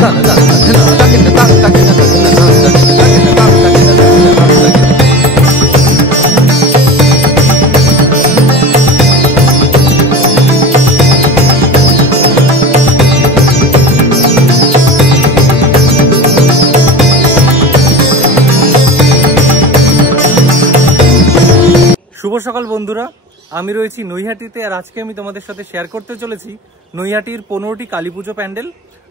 শুভ সকাল বন্ধুরা, আমি রয়েছি নৈহাটিতে। আর আজকে আমি তোমাদের সাথে শেয়ার করতে চলেছি নৈহাটির 15টি কালী পুজো প্যান্ডেল।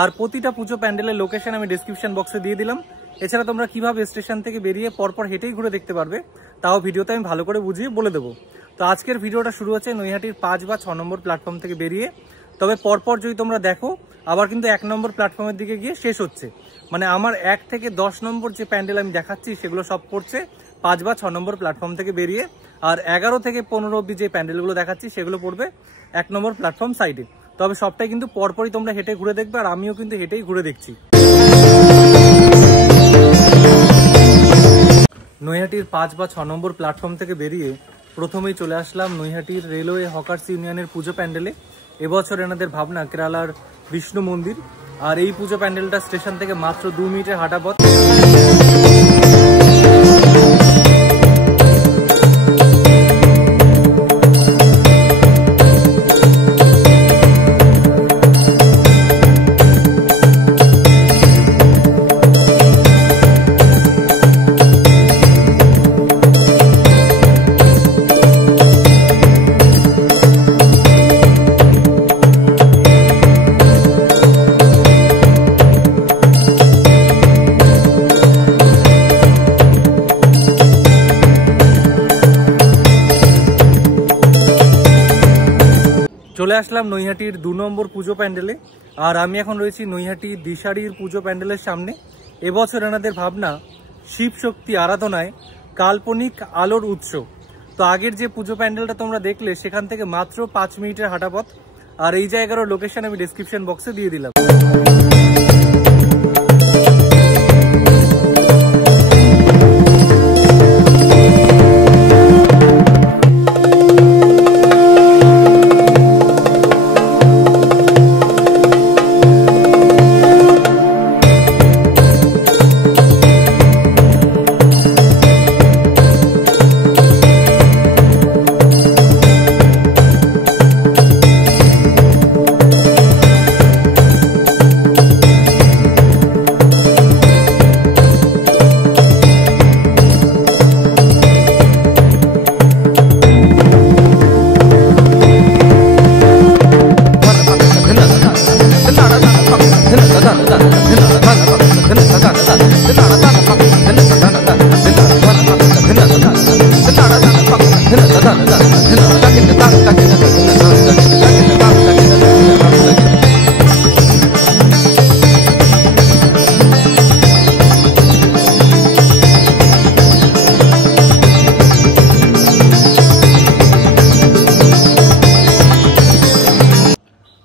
আর প্রতিটা পুজো প্যান্ডেলের লোকেশন আমি ডেসক্রিপশন বক্সে দিয়ে দিলাম। এছাড়া তোমরা কিভাবে স্টেশন থেকে বেরিয়ে পরপর হেঁটেই ঘুরে দেখতে পারবে, তাও ভিডিওতে আমি ভালো করে বুঝিয়ে বলে দেবো। তো আজকের ভিডিওটা শুরু হচ্ছে নৈহাটির 5 বা 6 নম্বর প্ল্যাটফর্ম থেকে বেরিয়ে। তবে পরপর যদি তোমরা দেখো, আবার কিন্তু 1 নম্বর প্ল্যাটফর্মের দিকে গিয়ে শেষ হচ্ছে। মানে আমার 1 থেকে 10 নম্বর যে প্যান্ডেল আমি দেখাচ্ছি সেগুলো সব পড়ছে 5 বা 6 নম্বর প্ল্যাটফর্ম থেকে বেরিয়ে। আর 11 থেকে 15 অব্দি যে প্যান্ডেলগুলো দেখাচ্ছি সেগুলো পড়বে 1 নম্বর প্ল্যাটফর্ম সাইডে। তবে সবটাই কিন্তু পরপরই তোমরা হেঁটে ঘুরে দেখবে, আর আমিও কিন্তু হেঁটেই ঘুরে দেখছি। নৈহাটির 5 বা 6 নম্বর প্ল্যাটফর্ম থেকে বেরিয়ে প্রথমেই চলে আসলাম নৈহাটির রেলওয়ে হকার্স ইউনিয়নের পুজো প্যান্ডেলে। এবছর এনাদের ভাবনা কেরালার বিষ্ণু মন্দির। আর এই পুজো প্যান্ডেলটা স্টেশন থেকে মাত্র 2 মিনিটের হাঁটা পথ। চলে আসলাম নৈহাটির 2 নম্বর পুজো প্যান্ডেলে। আর আমি এখন রয়েছি নৈহাটি দিশারির পুজো প্যান্ডেলের সামনে। এবছর এনাদের ভাবনা শিব শক্তি আরাধনায় কাল্পনিক আলোর উৎস। তো আগের যে পুজো প্যান্ডেলটা তোমরা দেখলে সেখান থেকে মাত্র 5 মিনিটের হাঁটা পথ। আর এই জায়গার লোকেশন আমি ডেসক্রিপশন বক্সে দিয়ে দিলাম।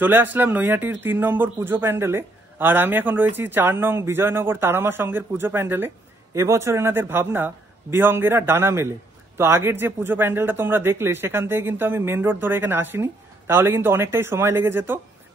চলে আসলাম নৈহাটির 3 নম্বর পুজো প্যান্ডেলে। আর আমি এখন রয়েছি 4 নং বিজয়নগর তারামা সংঘের পুজো প্যান্ডেলে। এবছর এনাদের ভাবনা বিহঙ্গেরা ডানা মেলে। তো আগের যে পুজো প্যান্ডেলটা তোমরা দেখলে সেখান থেকে কিন্তু আমি মেন রোড ধরে এখানে আসিনি, তাহলে কিন্তু অনেকটাই সময় লেগে যেত।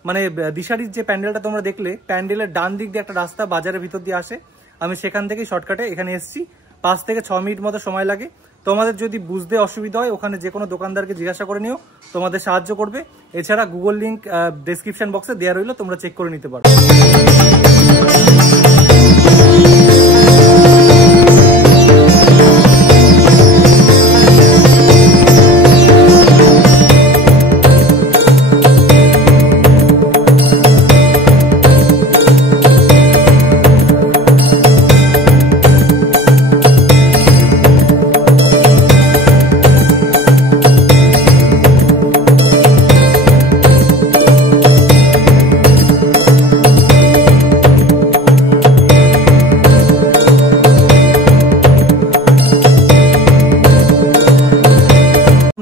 মানে দিশারির যে প্যান্ডেলটা তোমরা দেখলে, প্যান্ডেলের ডান দিক দিয়ে একটা রাস্তা বাজারের ভিতর দিয়ে আসে। আমি সেখান থেকেই শর্টকাটে এখানে এসেছি। 5 থেকে 6 মিনিট মতো সময় লাগে। তোমাদের যদি বুঝতে অসুবিধা হয়, ওখানে যে কোনো দোকানদারকে জিজ্ঞাসা করে নিও, তোমাদের সাহায্য করবে। এছাড়া গুগল লিঙ্ক ডেসক্রিপশন বক্সে দেওয়া রইল, তোমরা চেক করে নিতে পারো।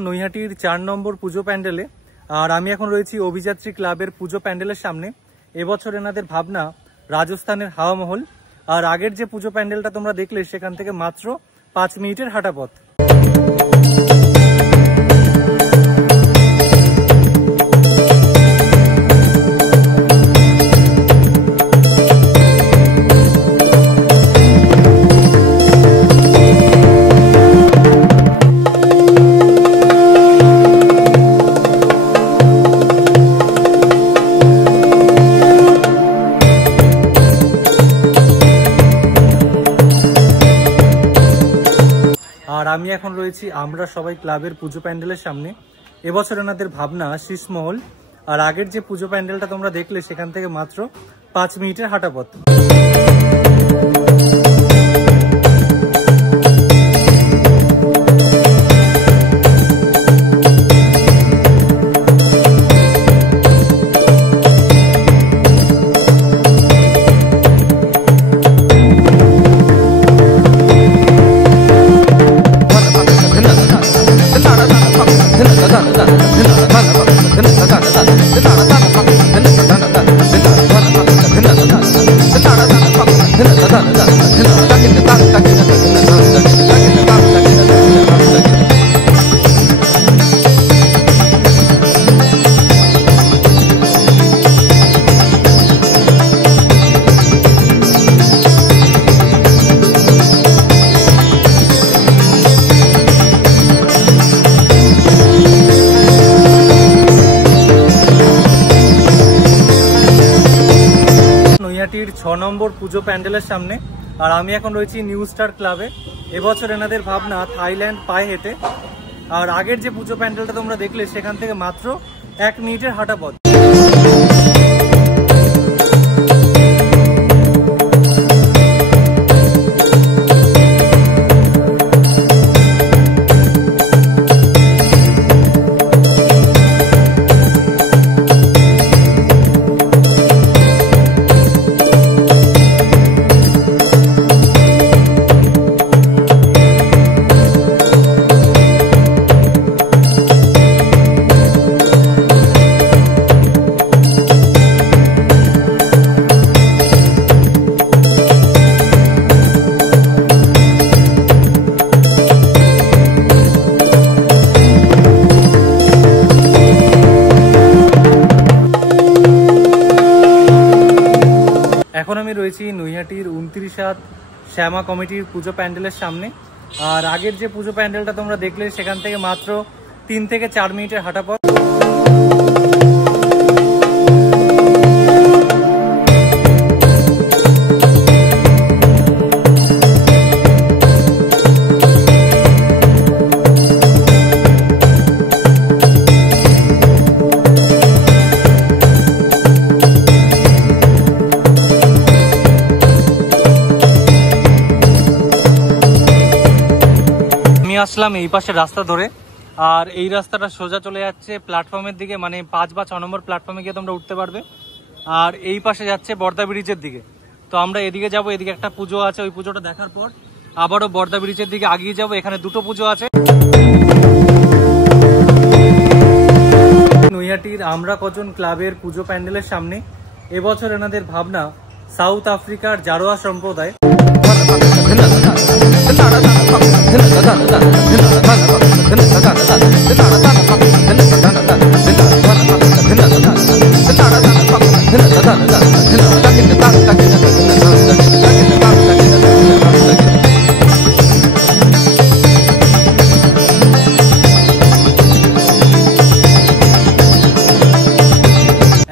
নৈহাটির 4 নম্বর পুজো প্যান্ডেলে। আর আমি এখন রয়েছি অভিযাত্রী ক্লাবের পুজো প্যান্ডেলের সামনে। এবছর এনাদের ভাবনা রাজস্থানের হাওয়া মহল। আর আগের যে পুজো প্যান্ডেলটা তোমরা দেখলে সেখান থেকে মাত্র 5 মিনিটের হাঁটা পথ। আমি এখন রয়েছি আমরা সবাই ক্লাবের পুজো প্যান্ডেলের সামনে। এবছর এনাদের ভাবনা শীষমহল। আর আগের যে পুজো প্যান্ডেলটা তোমরা দেখলে সেখান থেকে মাত্র 5 মিনিটের হাঁটা পথ। নৈহাটির 6 নম্বর পুজো প্যান্ডেলের সামনে। আর আমি এখন রয়েছি নিউ স্টার ক্লাবে। এবছর এনাদের ভাবনা থাইল্যান্ড পায়ে হেঁটে। আর আগের যে পুজো প্যান্ডেলটা তোমরা দেখলে সেখান থেকে মাত্র 1 মিনিটের হাঁটা পথ। এখন আমি রয়েছি নৈহাটির 29 শ্যামা কমিটির পুজো প্যান্ডেলের সামনে। আর আগের যে পুজো প্যান্ডেলটা তোমরা দেখলে সেখান থেকে মাত্র 3 থেকে 4 মিনিটের হাঁটা পথ। আসলাম এই পাশে রাস্তা ধরে। আর এই রাস্তাটা সোজা চলে যাচ্ছে প্ল্যাটফর্মের দিকে, মানে 5 বা 6 নম্বর প্ল্যাটফর্মে গিয়ে তোমরা উঠতে পারবে। আর এই পাশে যাচ্ছে বর্দা ব্রিজের দিকে। তো আমরা এদিকে যাব, এদিকে একটা পুজো আছে, ওই পুজোটা দেখার পর আবারও বর্দা ব্রিজের দিকে আগিয়ে যাব। এখানে 2টো পুজো আছে। নৈহাটির আমরা কজন ক্লাবের পুজো প্যান্ডেলের সামনে। এবছর এনাদের ভাবনা সাউথ আফ্রিকার জারোয়া সম্প্রদায়।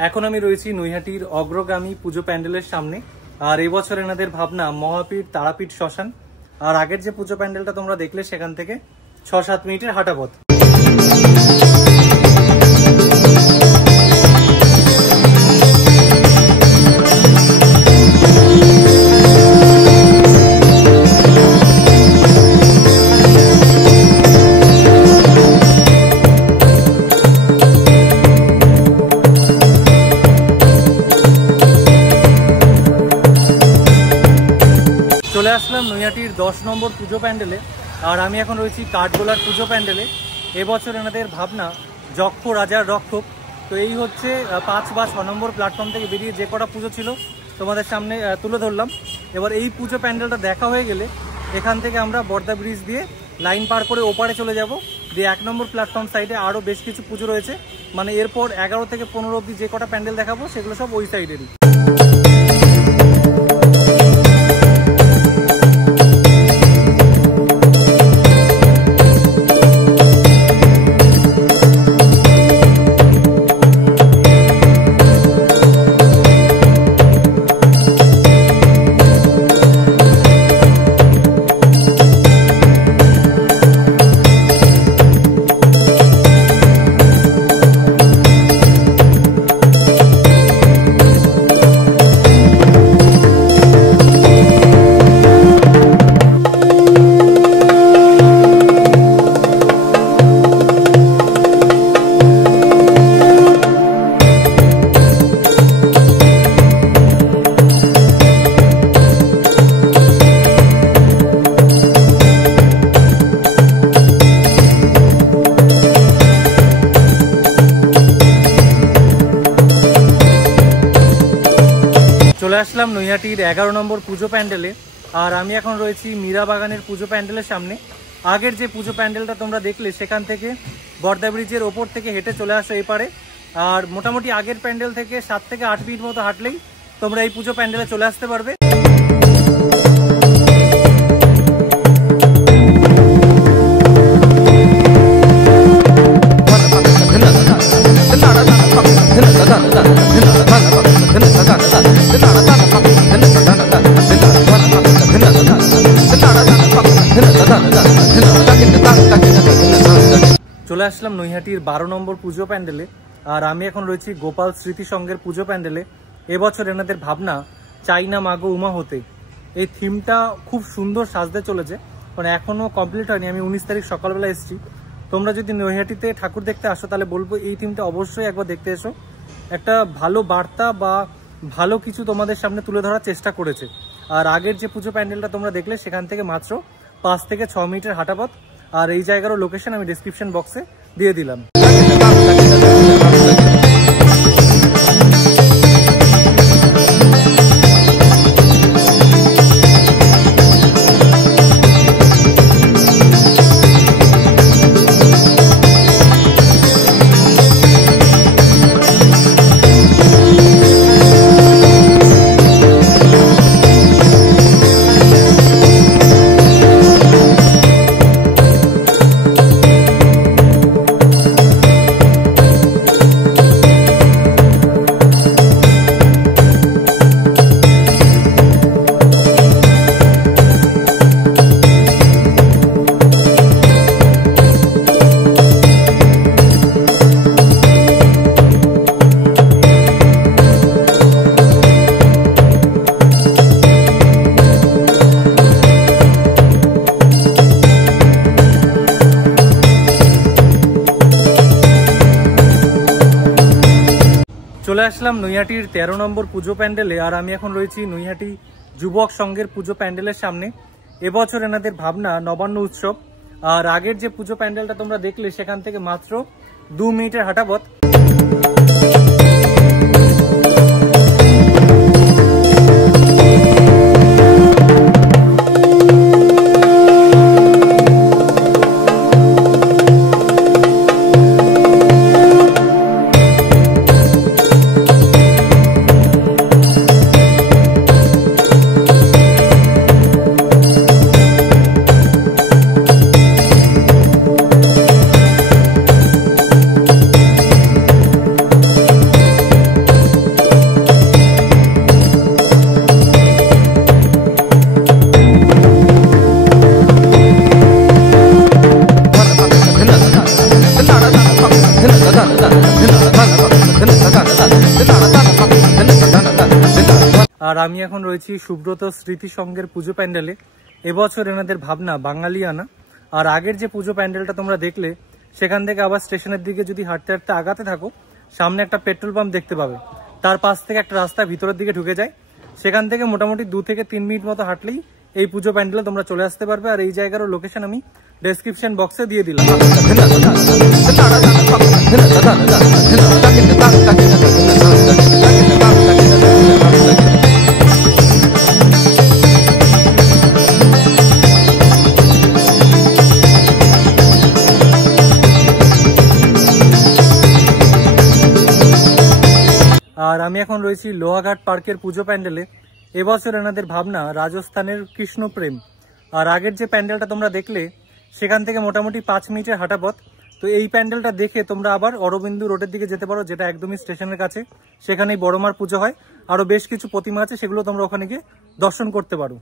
এখন আমি রয়েছি নৈহাটির অগ্রগামী পুজো প্যান্ডেলের সামনে। আর এবছর এনাদের ভাবনা মহাপীঠ তারাপীঠ শ্মশান। আর আগের যে পুজো প্যান্ডেলটা তোমরা দেখলে সেখান থেকে 6-7 মিনিটের হাঁটা পথ। চলে আসলাম নৈহাটির 10 নম্বর পুজো প্যান্ডেলে। আর আমি এখন রয়েছি কাঠগোলার পুজো প্যান্ডেলে। এবছর এনাদের ভাবনা যক্ষ রাজার রক্ষক। তো এই হচ্ছে 5 বা 6 নম্বর প্ল্যাটফর্ম থেকে বেরিয়ে যে কটা পুজো ছিল তোমাদের সামনে তুলে ধরলাম। এবার এই পুজো প্যান্ডেলটা দেখা হয়ে গেলে এখান থেকে আমরা বর্দা ব্রিজ দিয়ে লাইন পার করে ওপারে চলে যাব। দিয়ে 1 নম্বর প্ল্যাটফর্ম সাইডে আরও বেশ কিছু পুজো রয়েছে, মানে এরপর 11 থেকে 15 অবধি যে কটা প্যান্ডেল দেখাবো সেগুলো সব ওই সাইডেরই। আসলাম নৈহাটির 11 নম্বর পুজো প্যান্ডেলে। আর আমি এখন রয়েছি মীরা বাগানের পুজো প্যান্ডেলের সামনে। আগের যে পুজো প্যান্ডেলটা তোমরা দেখলে সেখান থেকে বর্দা ব্রিজের ওপর থেকে হেঁটে চলে আসো এপারে। আর মোটামুটি আগের প্যান্ডেল থেকে 7 থেকে 8 মিনিট মতো হাঁটলেই তোমরা এই পুজো প্যান্ডেলে চলে আসতে পারবে। চলে আসলাম নৈহাটির 12 নম্বর পুজো প্যান্ডেলে। আর আমি এখন রয়েছি গোপাল স্মৃতি সংঘের পুজো প্যান্ডেলে। এবছর এনাদের ভাবনা চাই না মাগো উমা হতে। এই থিমটা খুব সুন্দর সাজতে চলেছে, মানে এখনো কমপ্লিট হয়নি। আমি 19 তারিখ সকালবেলা এসেছি। তোমরা যদি নৈহাটিতে ঠাকুর দেখতে আসো তাহলে বলবো এই থিমটা অবশ্যই একবার দেখতে এসো। একটা ভালো বার্তা বা ভালো কিছু তোমাদের সামনে তুলে ধরার চেষ্টা করেছে। আর আগের যে পুজো প্যান্ডেলটা তোমরা দেখলে সেখান থেকে মাত্র 5 থেকে 6 মিনিটের হাঁটা পথ। আর এই জায়গারও লোকেশন আমি ডেসক্রিপশন বক্সে দিয়ে দিলাম। চলে আসলাম নৈহাটির 13 নম্বর পুজো প্যান্ডেলে। আর আমি এখন রয়েছি নৈহাটি যুবক সংঘের পুজো প্যান্ডেলের সামনে। এবছর এনাদের ভাবনা নবান্ন উৎসব। আর আগের যে পুজো প্যান্ডেলটা তোমরা দেখলে সেখান থেকে মাত্র 2 মিনিটের হাঁটা পথ। আর আমি এখন রয়েছি সুব্রত স্মৃতি সংঘের পুজো প্যান্ডেলে। এবছর এনাদের ভাবনা বাঙালিয়ানা। আর আগের যে পুজো প্যান্ডেলটা তোমরা দেখলে সেখান থেকে আবার স্টেশনের দিকে যদি হাঁটতে হাঁটতে আগাতে থাকো, সামনে একটা পেট্রোল পাম্প দেখতে পাবে। তার পাশ থেকে একটা রাস্তা ভিতরের দিকে ঢুকে যায়। সেখান থেকে মোটামুটি 2 থেকে 3 মিনিট মতো হাঁটলেই এই পুজো প্যান্ডেলে তোমরা চলে আসতে পারবে। আর এই জায়গারও লোকেশন আমি ডেসক্রিপশন বক্সে দিয়ে দিলাম। আর আমি এখন রয়েছি লোহাঘাট পার্কের পুজো প্যান্ডেলে। এবছর এনাদের ভাবনা রাজস্থানের কৃষ্ণ প্রেম। আর আগের যে প্যান্ডেলটা তোমরা দেখলে সেখান থেকে মোটামুটি 5 মিনিটের হাঁটা পথ। তো এই প্যান্ডেলটা দেখে তোমরা আবার অরবিন্দু রোডের দিকে যেতে পারো, যেটা একদমই স্টেশনের কাছে। সেখানেই বড়মার পুজো হয়। আরো বেশ কিছু প্রতিমা আছে, সেগুলো তোমরা ওখানে গিয়ে দর্শন করতে পারো।